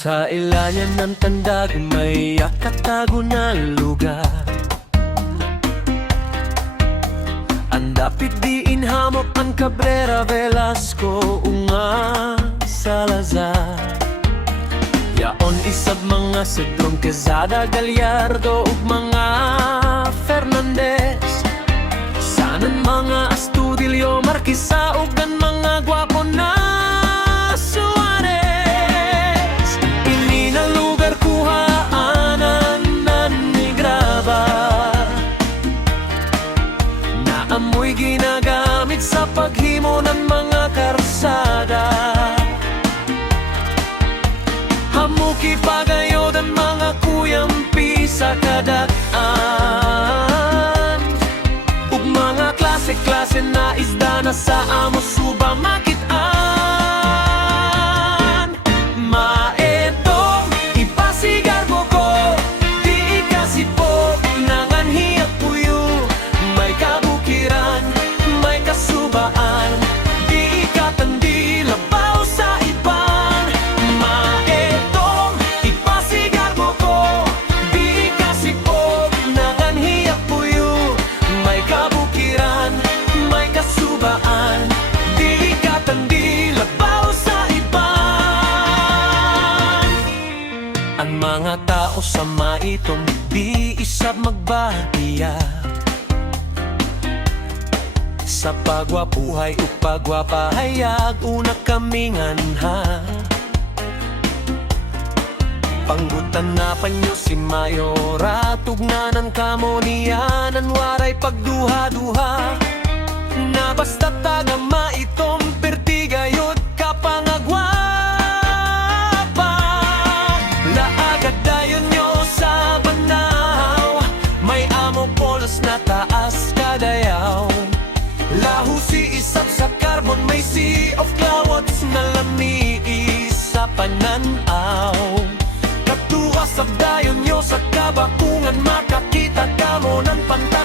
Sa ilalim ng tandag may akatago na lugar. Ang dapit diin hamok ang Cabrera, Velasco, Unga, Salazar. Yaon isab mga Cedron, Quezada, Gallardo ug mga Fernandez. Sanan mga Astudillo, Marquesa ug ang mga gwapo na Suarez. Ini na lugar kuhaanan nan ni Graba, na amoy ginagamit sa paghimo ng mga karsada. Hamuki pagayod ang mga kuyampi sa kadaan, ug mga klase-klase na isda na sa amo suba makitaan. Maetong ipasigar mo ko, di ikasipog nanganhiyak puyo. May kabukiran, may kasubaan, di ikatandi labaw sa iban. Maetong ipasigar mo ko, di ikasipog nanganhiyak puyo. May kabukiran, may kasubaan, di ikatandi labaw sa iban. Ang mga tao sa maitong di isab magbahagiya sa pagwapuhay o pagwapahayag. Una kaming anha, panggutan na panyo si Mayora, tugnanan kamo niyanan waray pagduha-duha. Na basta taga maitong pertigayod kapangagwapa. Laagad dayon nyo sa banaw, may amo polos na taas kadayaw. Lahu si isap sa carbon, may sea of clouds na lami sa pananaw. Katuwa sa dayon nyo sa kabakungan, makakita kamo ng pantay.